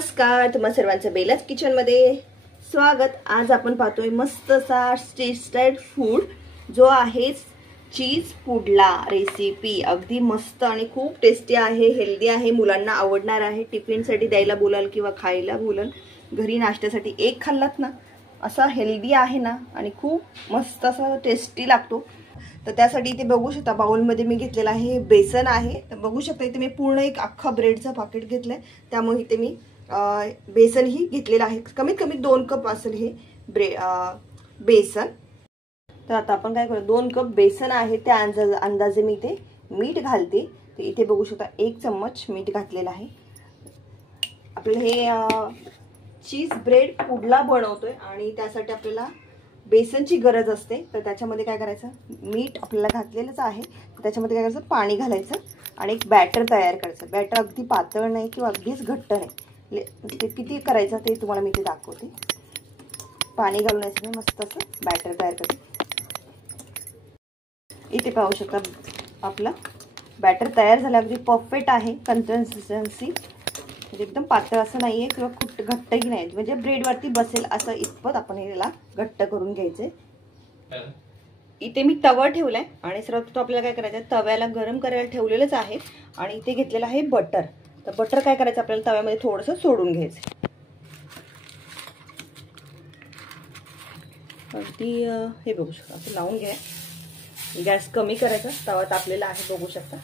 नमस्कार, तुम्हा सर्वांचं बेलाच किचन मध्ये स्वागत। आज आपण पाहतोय मस्त असा स्ट्रीट स्टाईल फूड जो आहे चीज पुडला रेसिपी। अगदी मस्त आणि खूप टेस्टी आहे, हेल्दी आहे, मुलांना आवडणार आहे। टिफिन साठी द्यायला बोलाल किंवा खायला बोलाल, घरी नाश्त्यासाठी एक खाल्लात ना, असा हेल्दी आहे ना आणि खूप मस्त असा टेस्टी लागतो। तर त्यासाठी इथे बघू शकता बाउल मध्ये मी घेतलेला आहे बेसन आहे। तर बघू शकता इथे मी पूर्ण एक अख्खा ब्रेडचा पॅकेट घेतलाय, त्यामुळे इथे मी बेसन ही घेतलेला आहे। कमीत कमी 2 कप असेल हे बेसन। तर आता आपण काय करू, 2 कप बेसन आहे त्या अंदाजे मी इथे मीठ घालते। तर इथे बघू शकता 1 चम्मच मीठ घातलेला आहे। आपलं हे चीज ब्रेड पुडला बनवतोय आणि त्यासाठी आपल्याला बेसनची गरज असते। तर त्याच्यामध्ये काय करायचं, मीठ आपल्याला घातलेलंच आहे, त्याच्यामध्ये काय करायचं, पाणी घालायचं आणि एक बॅटर तयार करायचं। बॅटर अगदी पातळ नाही किंवा अगदीच घट्ट नाही, ते किती करायचं ते तुम्हाला मी इथे दाखवते। पाणी घालून याचं मस्त असं बॅटर तयार करते। इथे पाहू शकता आपला बॅटर तयार झाला, अगदी परफेक्ट आहे कन्सिस्टन्सी, एकदम पातळ असं नाहीये किंवा खूप घट्टही नाही, म्हणजे ब्रेड वरती बसेल असं इतपत आपण याला घट्ट करून घ्यायचे। इथे मी तवा ठेवलाय आणि सर्वप्रथम आपल्याला काय करायचं, तव्याला गरम करायला ठेवलेलंच आहे आणि इथे घेतलेलं आहे बटर। तर बटर काय करायचं, आपल्याला तव्यामध्ये थोडंसं सोडून घ्यायचं। अगदी हे बघू शकता असं लावून घ्या, गॅस कमी करायचा, तवा तापलेला आहे बघू शकता।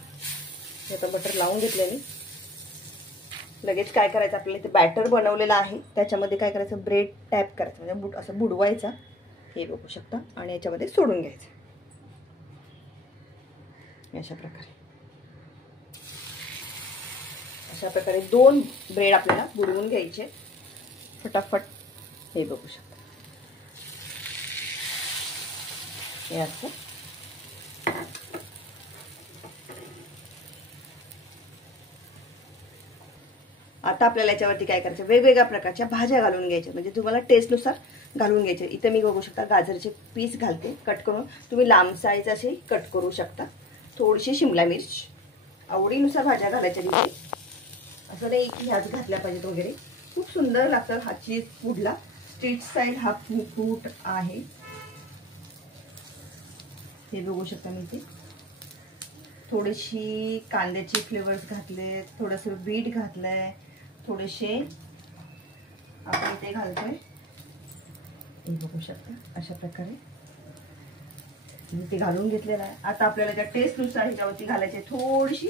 आता बटर लावून घेतलं मी। लगेच काय करायचं, आपल्याला इथे बॅटर बनवलेला आहे त्याच्यामध्ये काय करायचं, ब्रेड टॅप करायचं, म्हणजे असं बुडवायचा, हे बघू शकता, आणि याच्यामध्ये सोडून घ्यायचं अशा प्रकारे। अशा प्रकारे 2 ब्रेड आपल्याला बुडवून घ्यायचे फटाफट, हे बघू शकता हे असं। आता आपल्याला याच्यावरती काय करायचं, वेगवेगळ्या प्रकारच्या भाज्या घालून घ्यायच्या, म्हणजे तुम्हाला टेस्टनुसार घालून घ्यायचे। इथे मी बघू शकता गाजरचे पीस घालते कट करून, तुम्ही लांब साईज असे कट करू शकता। थोडीशी शिमला मिर्च, आवडीनुसार भाज्या घालायच्या तिथे, असं नाही की ह्याच घातल्या पाहिजेत वगैरे। खूप सुंदर लागतं हा चीज पुडला, स्ट्रीट स्टाईल हा फूड आहे, हे बघू शकता। मी इथे थोडीशी कांद्याची फ्लेवर्स घातले, थोडंसं बीट घातलंय, थोडेसे आपण इथे घालतोय, हे बघू शकता अशा प्रकारे ते घालून घेतलेला आहे। आता आपल्याला त्या टेस्टनुसार ह्याच्यावरती घालायचे थोडीशी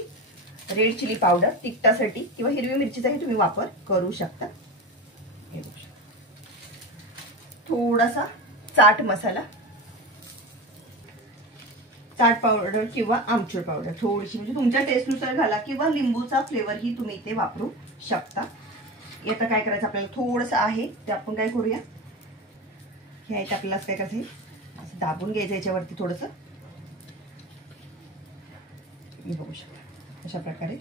रेड चिली पावडर तिखटासाठी, किंवा हिरवी मिरचीचाही तुम्ही वापर करू शकता, हे बघू शकता। थोडासा चाट मसाला, चाट पावडर किंवा आमचूर पावडर थोडीशी, म्हणजे तुमच्या टेस्टनुसार घाला, किंवा लिंबूचा फ्लेवर ही तुम्ही इथे वापरू शकता। आता काय करायचं, आपल्याला थोडंसं आहे ते आपण काय करूया, हे इथे आपल्याला काय करायचं, असं दाबून घ्यायचं याच्यावरती थोडंसं, हे बघू शकता अशा प्रकारे,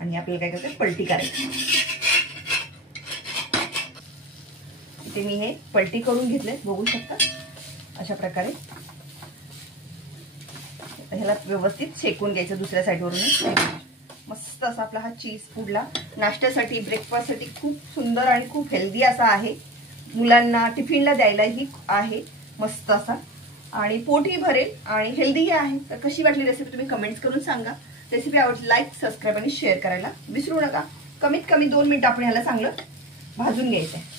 आणि आपल्याला काय करायचं, पलटी करायची। इथे मी हे पलटी करून घेतले, बघू शकता अशा प्रकारे। ह्याला व्यवस्थित शेकून घ्यायचं दुसऱ्या साईडवरून। मस्त असा आपला हा चीज पुडला नाश्त्यासाठी, ब्रेकफास्टसाठी खूप सुंदर आणि खूप हेल्दी असा आहे, मुलांना टिफिनला द्यायलाही आहे मस्त असा, आणि पोटही भरेल आणि हेल्दीही आहे। तर कशी वाटली रेसिपी तुम्ही कमेंट्स करून सांगा। रेसिपी आवडली लाईक, सबस्क्राईब आणि शेअर करायला विसरू नका। कमीत कमी 2 मिनिटं आपण ह्याला चांगलं भाजून घ्यायचं आहे।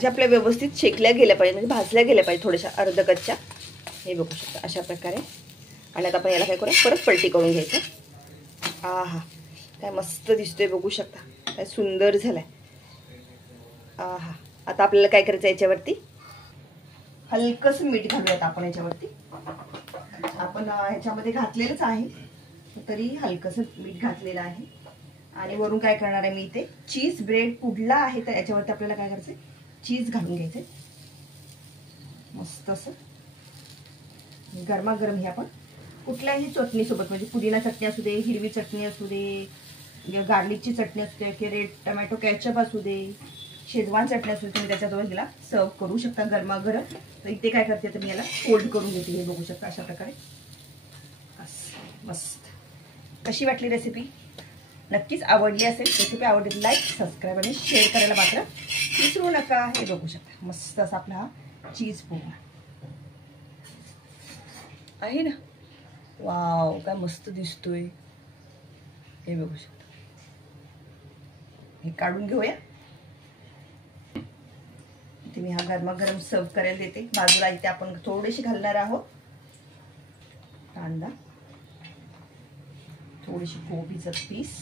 आपल्या व्यवस्थित शेकल्या गेल्या पाहिजे, म्हणजे भाजल्या गेल्या पाहिजे थोड्याशा अर्ध कच्च्या, हे बघू शकता अशा प्रकारे। आणि आता आपण याला काय करूया, परत पलटी करून घ्यायचं। आहा, काय मस्त दिसतोय बघू शकता, काय सुंदर झालाय। आहा, आता आपल्याला काय करायचं, याच्यावरती हलकस मीठ घालूयात आपण याच्यावरती। आपण ह्याच्यामध्ये घातलेलंच आहे, तरी हलकस मीठ घातलेलं आहे। आणि वरून काय करणार आहे मी, इथे चीज ब्रेड पुडला आहे, तर याच्यावरती आपल्याला काय करायचंय, चीज घालून घ्यायचंय मस्त असं गरमागरम। हे आपण कुठल्याही चटणी सोबत, म्हणजे पुदिना चटणी असू दे, हिरवी चटणी असू दे, गार्लिकची चटणी असू दे, की रेड टोमॅटो केचप असू दे, शेजवान चटणी असू दे, तुम्ही त्याच्यासोबत हिला सर्व करू शकता गरमागरम। तर इथे काय करते, तर मी याला फोल्ड करून घेते, हे बघू शकता अशा प्रकारे। मस्त. कशी वाटली रेसिपी? नक्कीच आवडली असेल. रेसिपी आवडली लाईक, सबस्क्राईब आणि शेअर करायला मात्र विसरू नका. हे बघू शकता मस्त असा आपला हा चीज पोहा आहे ना. वाव, काय मस्त दिसतोय. हे बघू शकता. हे काढून घेऊया. इथे मी हा गरमागरम सर्व करायला देते. बाजूला इथे आपण थोडेसे घालणार आहोत कांदा, थोडीशी कोबीचं पीस,